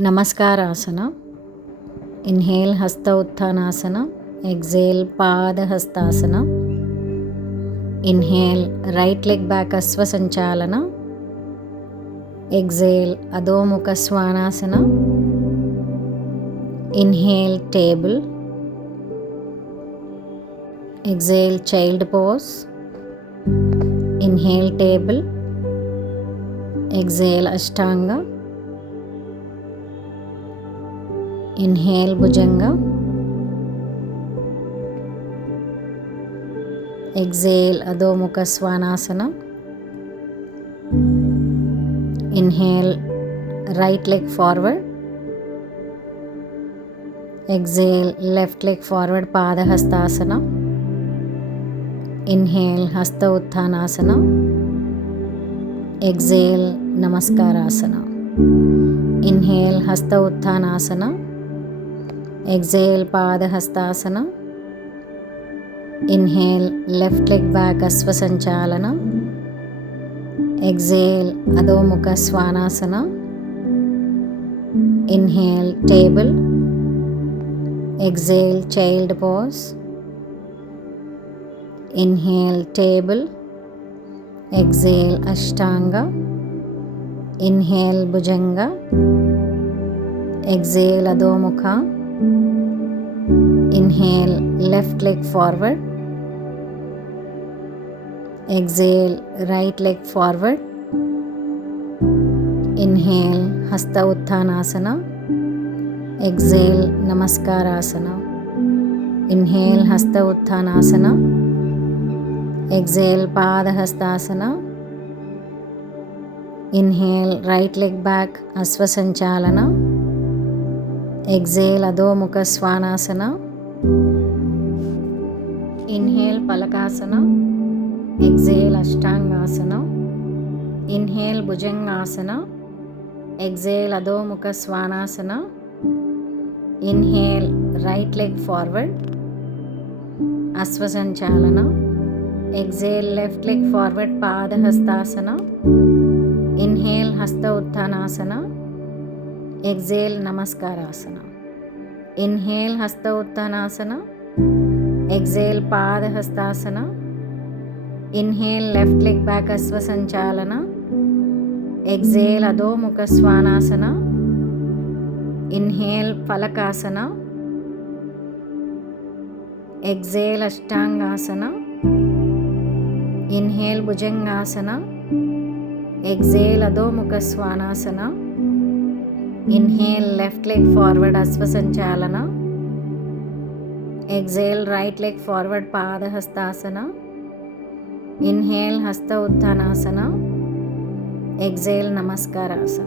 నమస్కారాసన. Inhale Hasta Uttanasana. Exhale Padahastasana. Inhale right leg back Ashwa Sanchalana. Exhale Adhomukha Svanasana. Inhale table. Exhale child pose. Inhale table. Exhale Ashtanga. Inhale Bhujanga. Exhale Adhomukha Svanasana. Inhale right leg forward. Exhale left leg forward Padahastasana. Inhale Hasta Uttanasana. Exhale Namaskarasana. Inhale Hasta Uttanasana. Exhale Padahastasana. Inhale left leg back Ashwa Sanchalana. Exhale Adhomukha Svanasana. Inhale table. Exhale child pose. Inhale table. Exhale Ashtanga. Inhale Bhujanga. Exhale Adhomukha. Inhale left leg forward. Exhale right leg forward. Inhale Hasta Uttanasana. Exhale Namaskarasana. Inhale Hasta Uttanasana. Exhale Padahastasana. Inhale right leg back Ashwa Sanchalana. Exhale Adhomukha Svanasana. Inhale Palakasana. Exhale Ashtangasana. Inhale Bhujangasana. Exhale Adhomukha Svanasana. Inhale right leg forward Ashwa Sanchalana. Exhale left leg forward Padahastasana. Inhale Hasta Uttanasana. Exhale Namaskarasana. Inhale Hasta Uttanasana. Exhale Padahastasana. Inhale left leg back Ashwa Sanchalana. Exhale Adhomukha Svanasana. Inhale Phalakasana. Exhale Ashtangasana. Inhale Bhujangasana. Exhale Adhomukha Svanasana. Inhale left leg forward Ashwa Sanchalana. Exhale right leg forward Padahastasana. Inhale Hasta Uttanasana. Exhale Namaskarasana.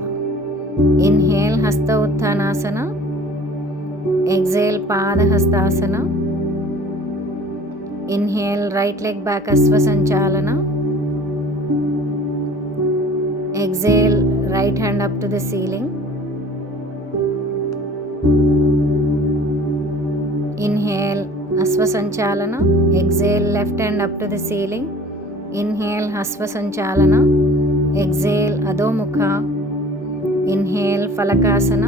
Inhale Hasta Uttanasana. Exhale Padahastasana. Inhale right leg back Ashwa Sanchalana. Exhale right hand up to the ceiling. Inhale Ashwa Sanchalana. Exhale left hand up to the ceiling. Inhale Ashwa Sanchalana. Exhale Adhomukha. Inhale Phalakasana.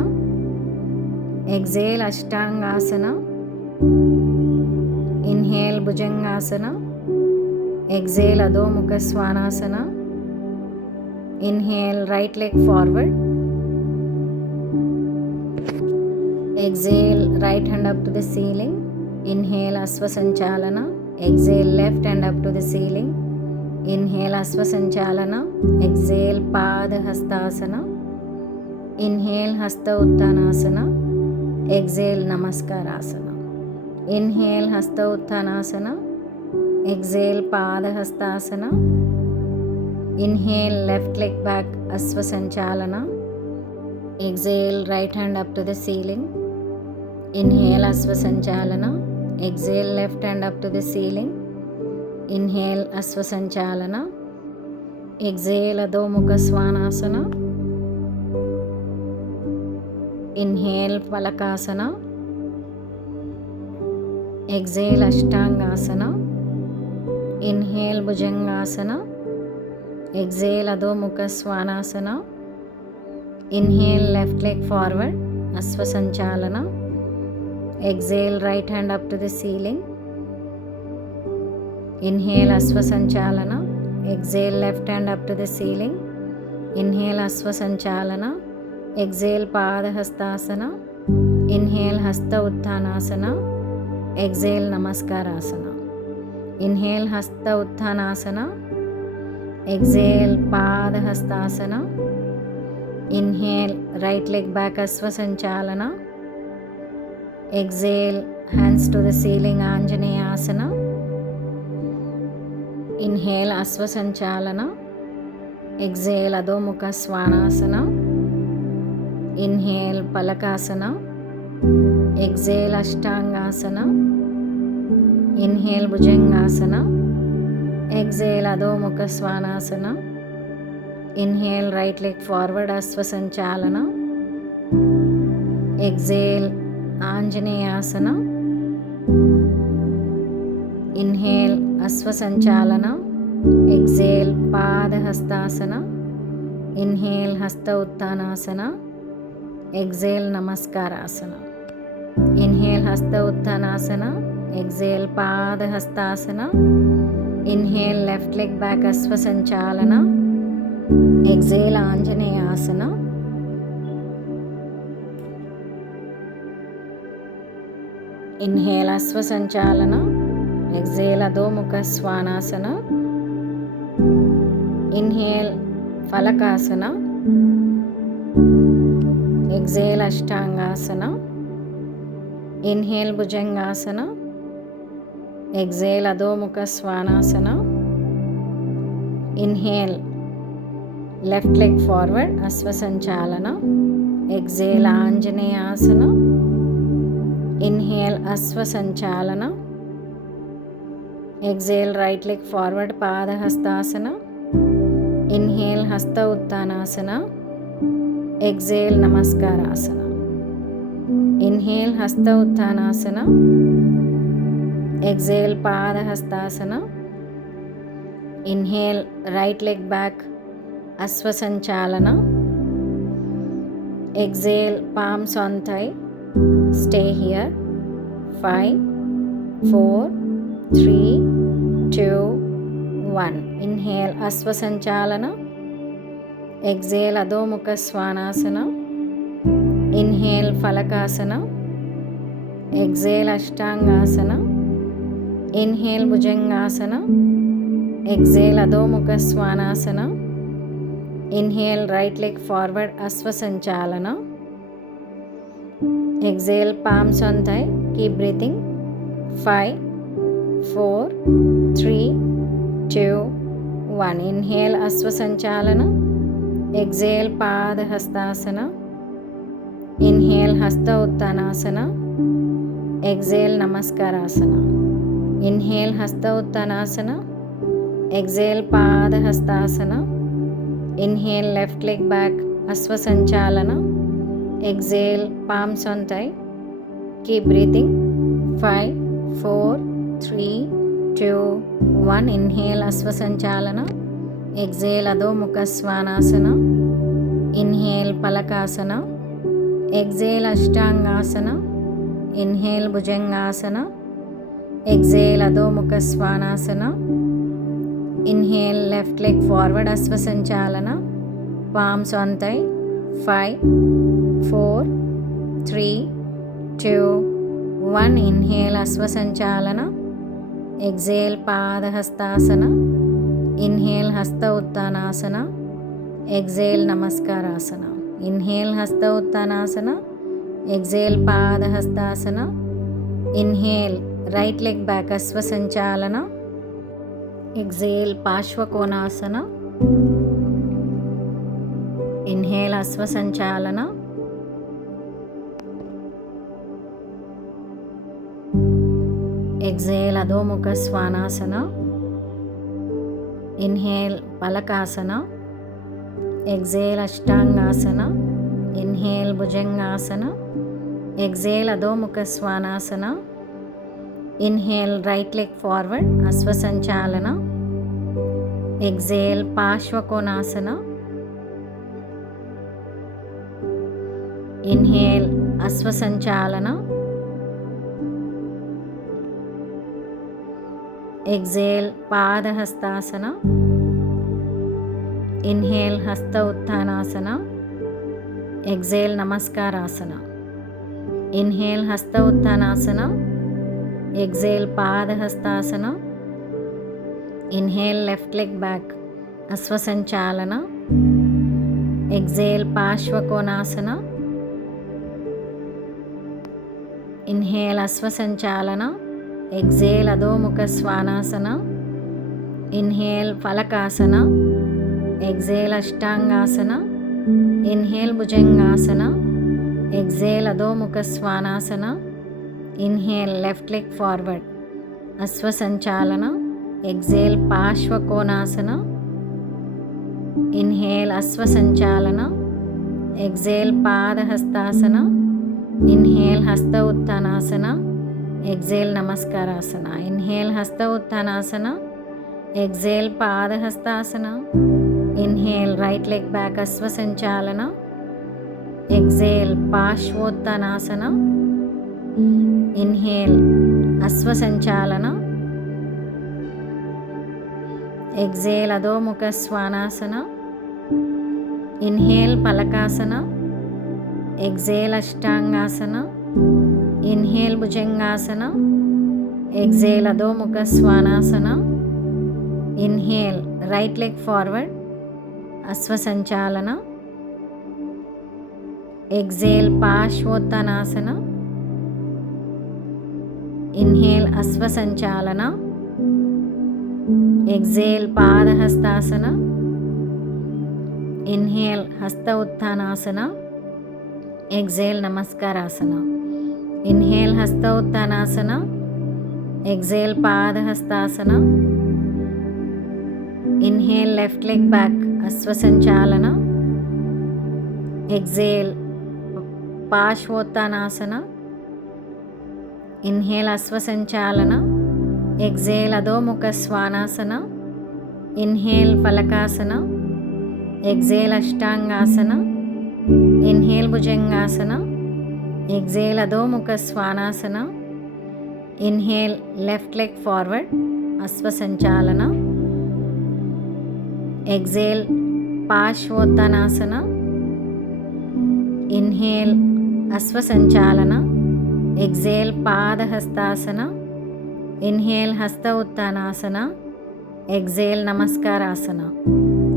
Exhale Ashtangasana. Inhale Bhujangasana. Exhale Adhomukha Svanasana. Inhale right leg forward. Exhale right hand up to the ceiling. Inhale Ashwa Sanchalana. Exhale left hand up to the ceiling. Inhale Ashwa Sanchalana. Exhale Padahastasana. Inhale Hasta Uttanasana. Exhale Namaskarasana. Inhale Hasta Uttanasana. Exhale Padahastasana. Inhale left leg back Ashwa Sanchalana. Exhale right hand up to the ceiling. Inhale Ashwa Sanchalana. Exhale left hand up to the ceiling. Inhale Ashwa Sanchalana. Exhale Adhomukha Svanasana. Inhale Phalakasana. Exhale Ashtangasana. Inhale Bhujangasana. Exhale Adhomukha Svanasana. Inhale, left leg forward, Asva Sanchalana. Exhale, right hand up to the ceiling. Inhale, Asva Sanchalana. Exhale, left hand up to the ceiling. Inhale, Asva Sanchalana. Exhale, Pada Hastasana. Inhale, Hasta Utthanasana. Exhale, Namaskarasana. Inhale, Hasta Utthanasana. Exhale, Pada Hastasana. Inhale, right leg back, Asva Sanchalana. Exhale, hands to the ceiling, Anjaneyasana. Inhale, Asva Sanchalana. Exhale, Adho Mukha Svanasana. Inhale, Palakasana. Exhale, Ashtangasana. Inhale, Bhujangasana. Exhale, Adho Mukha Svanasana. Inhale, right leg forward, Asva Sanchalana. Exhale, Anjaneyasana. Inhale, Asva Sanchalana. Exhale, Pada Hastasana. Inhale, Hasta Utthanasana. Exhale, Namaskarasana. Inhale, Hasta Utthanasana. Exhale, Pada Hastasana. Inhale, left leg back, Asva Sanchalana. Exhale, Anjaneyasana. Inhale, Asva Sanchalana. Exhale, Adho Mukha Svanasana. Inhale, Falakasana. Exhale, Ashtangasana. Inhale, Bhujangasana. Exhale, Adho Mukha Svanasana. Inhale, left leg forward, Asva Sanchalana. Exhale, Anjaneyasana. Inhale, Asva Sanchalana. Exhale, right leg forward, Pada Hastasana. Inhale, Hasta Utthanasana. Exhale, Namaskarasana. Inhale, Hasta Utthanasana. Exhale, Pada Hastasana. Inhale, right leg back, Asva Sanchalana. Exhale, palms on thigh. Stay here. 5, 4, 3, 2, 1. Inhale, Asva Sanchalana. Exhale, Adho Mukha Svanasana. Inhale, Falakasana. Exhale, Ashtangasana. Inhale, Bhujangasana. Exhale, Adho Mukha Svanasana. Inhale, right leg forward, Asva Sanchalana. Exhale, palms on thigh. Keep breathing. 5, 4, 3, 2, 1. Inhale, Asva Sanchalana. Exhale, Pada Hastasana. Inhale, Hasta Utthanasana. Exhale, Namaskarasana. Inhale, Hasta Utthanasana. Exhale, Pada Hastasana. Inhale, left leg back, Asva Sanchalana. Exhale, palms on thigh. Keep breathing. 5, 4, 3, 2, 1. Inhale, Asva Sanchalana. Exhale, Adho Mukha Svanasana. Inhale, Palakasana. Exhale, Ashtangasana. Inhale, Bhujangasana. Exhale, Adho Mukha Svanasana. Inhale, left leg forward, Asva Sanchalana. Palms on thigh. 5, 4, 3, 2, 1. Inhale, Asva Sanchalana. Exhale, Pada Hastasana. Inhale, Hasta Utthanasana. Exhale, Namaskarasana. Inhale, Hasta Utthanasana. Exhale, Pada Hastasana. Inhale, right leg back, Asva Sanchalana. Exhale, Pashvakonasana. Inhale, Asva Sanchalana. Exhale, Adho Mukha Svanasana. Inhale, Palakasana. Exhale, Ashtangasana. Inhale, Bhujangasana. Exhale, Adho Mukha Svanasana. Inhale, right leg forward, Asva Sanchalana. Exhale, Pashvakonasana. Inhale Ashwasanchalana. Exhale Padahastasana. Inhale Hasta Uttanasana. Exhale Namaskarasana. Inhale Hasta Uttanasana. Exhale Padahastasana. Inhale left leg back Ashwasanchalana. Exhale Parshvakonasana. Inhale Ashwasanchalana. Exhale Adhomukha Svanasana. Inhale Phalakasana. Exhale Ashtangasana. Inhale Bhujangasana. Exhale Adhomukha Svanasana. Inhale left leg forward Ashwasanchalana. Exhale Parshvakonasana. Inhale Ashwasanchalana. Exhale Padahastasana. Inhale Hasta Uttanasana. Exhale Namaskarasana. Inhale Hasta Uttanasana. Exhale Padahastasana. Inhale right leg back Ashwasanchalana. Exhale Parshvottanasana. Inhale Ashwasanchalana. Exhale Adhomukha Svanasana. Inhale Palakasana. Exhale Ashtangasana. Inhale Bhujangasana. Exhale Adhomukha Svanasana. Inhale right leg forward Ashwasanchalana. Exhale Parshvottanasana. Inhale Ashwasanchalana. Exhale Padahastasana. Inhale Hasta Uttanasana. Exhale Namaskarasana. Inhale Hasta Uttanasana. Exhale Padahastasana. Inhale left leg back Ashwasanchalana. Exhale Parshvottanasana. Inhale Ashwasanchalana. Exhale Adhomukha Svanasana. Inhale Phalakasana. Exhale Ashtangasana. Inhale Bhujangasana. Exhale Adhomukha Svanasana. Inhale left leg forward Ashwasanchalana. Exhale Parshvottanasana. Inhale Ashwasanchalana. Exhale Padahastasana. Inhale Hasta Uttanasana. Exhale Namaskarasana.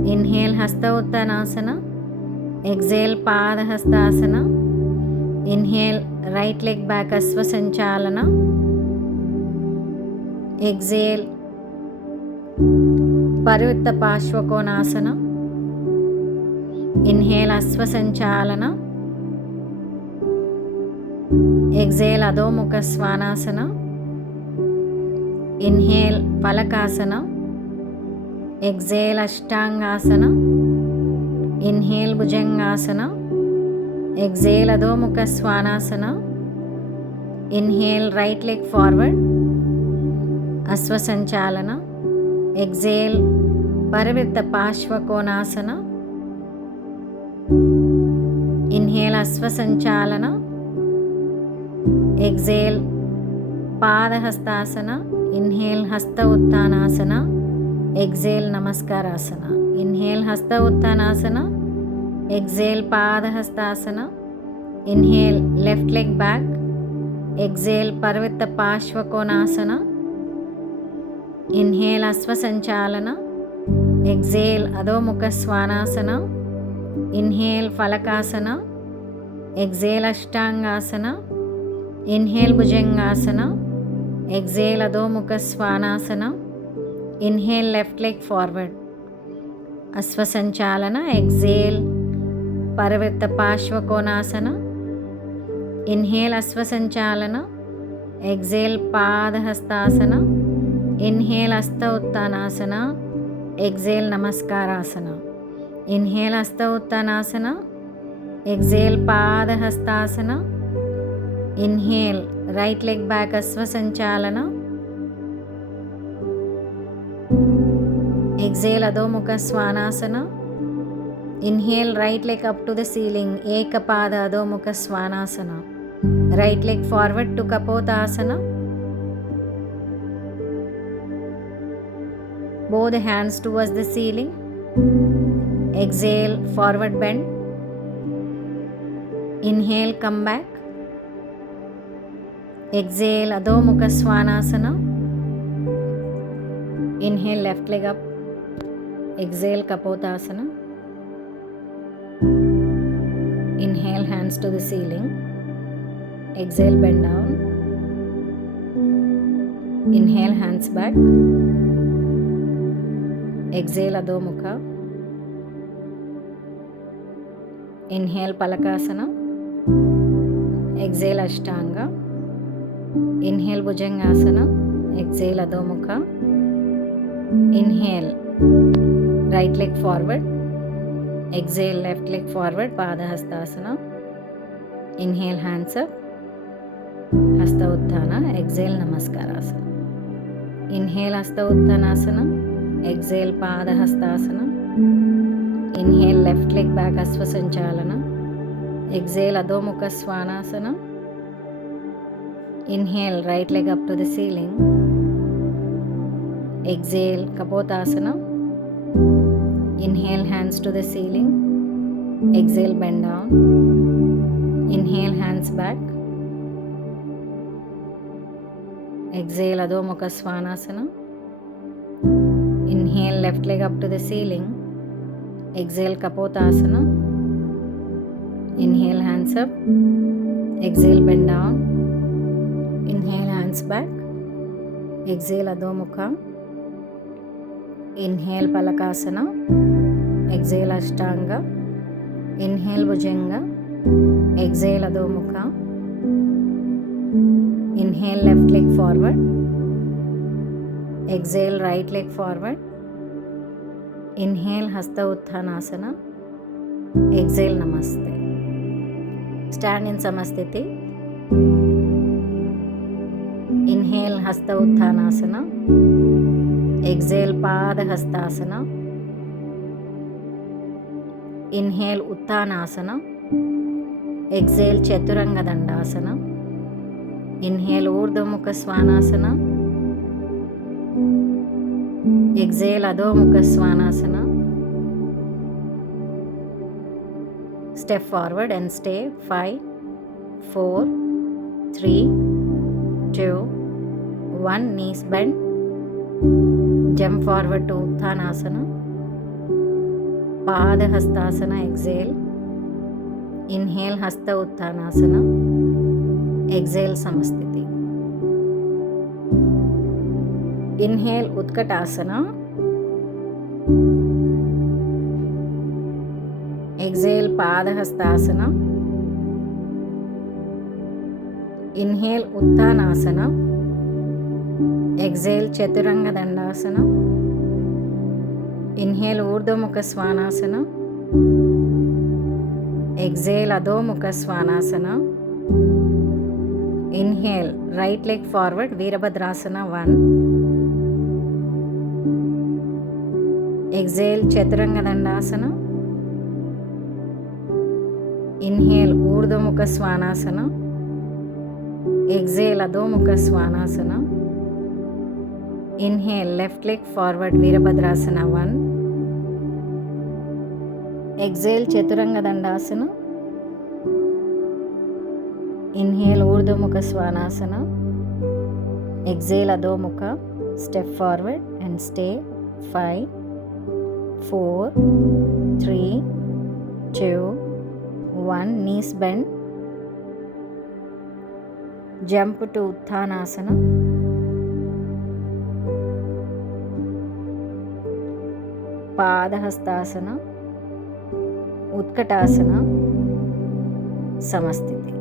Inhale Hasta Uttanasana. Exhale Padahastasana. Inhale right leg back Ashwasanchalana. Exhale Parivritta Parshvakonasana. Inhale Ashwasanchalana. Exhale Adhomukha Svanasana. Inhale Phalakasana. Exhale Ashtangasana. Inhale Bhujangasana. Exhale Adhomukha Svanasana. Inhale right leg forward Ashwasanchalana. Exhale Parivritta Parshvakonasana. Inhale Ashwasanchalana. Exhale Padahastasana. Inhale Hasta Uttanasana. Exhale Namaskarasana. Inhale Hasta Uttanasana. Exhale Padahastasana. Inhale left leg back. Exhale Parivritta Parshvakonasana. Inhale Ashwasanchalana. Exhale Adhomukha Svanasana. Inhale Phalakasana. Exhale Ashtangasana. Inhale Bhujangasana. Exhale Adhomukha Svanasana. Inhale left leg forward Ashwasanchalana. Exhale Parivritta Parshvakonasana. Inhale Ashwasanchalana. Exhale Padahastasana. Inhale Hasta Uttanasana. Exhale Namaskarasana. Inhale Hasta Uttanasana. Exhale Padahastasana. Inhale right leg back Ashwasanchalana. Exhale Adhomukha Svanasana. Inhale, right leg up to the ceiling, Ekapada Adho Mukha Svanasana. Right leg forward to Kapotasana. Both hands towards the ceiling. Exhale, forward bend. Inhale, come back. Exhale, Adho Mukha Svanasana. Inhale, left leg up. Exhale, Kapotasana. Inhale, hands to the ceiling. Exhale, bend down. Inhale, hands back. Exhale, Adho Mukha. Inhale, Palakasana. Exhale, Ashtanga. Inhale, Bhujangasana. Exhale, Adho Mukha. Inhale, right leg forward. Exhale, left leg forward, Padahastasana. Inhale, hands up, Hasta Utthana. Exhale, Namaskarasana. Inhale, Hasta Uttanasana. Exhale, Padahastasana. Inhale, left leg back, Asvasanchalana. Exhale, Adho Mukha Svanasana. Inhale, right leg up to the ceiling. Exhale, Kapotasana. Inhale, hands to the ceiling. Exhale, bend down. Inhale, hands back. Exhale, Adho Mukha Svanasana. Inhale, left leg up to the ceiling. Exhale, Kapotasana. Inhale, hands up. Exhale, bend down. Inhale, hands back. Exhale, Adho Mukha. Inhale, Palakasana. Exhale, Ashtanga. Inhale, Bhujanga. Exhale, Adho Mukha. Inhale, left leg forward. Exhale, right leg forward. Inhale, Hasta Uttanasana. Exhale, Namaste. Stand in Samasthiti. Inhale, Hasta Uttanasana. Exhale, Padahastasana. Inhale, Uttanasana. Exhale, Chaturanga Dandasana. Inhale, Urdhva Mukha Svanasana. Exhale, Adho Mukha Svanasana. Step forward and stay. 5, 4, 3, 2, 1. Knees bend. Jump forward to Uttanasana. Padahastasana. Exhale. Inhale, Hasta Uttanasana. Exhale, Samasthiti. Inhale, Utkatasana. Exhale, Padahastasana. Inhale, Uttanasana. Exhale, Chaturanga Dandasana. Inhale, Urdhva Mukha Svanasana. Exhale, Adho Mukha Svanasana. Inhale, right leg forward, Virabhadrasana 1. Exhale, Chaturanga Dandasana. Inhale, Urdhva Mukha Svanasana. Exhale, Adho Mukha Svanasana. Inhale, left leg forward, Virabhadrasana 1. Exhale, Chaturanga Dandasana. Inhale, Urdhva Mukha Svanasana. Exhale, Adho Mukha. Step forward and stay. 5, 4, 3, 2, 1. Knees bend. Jump to Uttanasana. Padahastasana. Utkatasana. Samasthiti.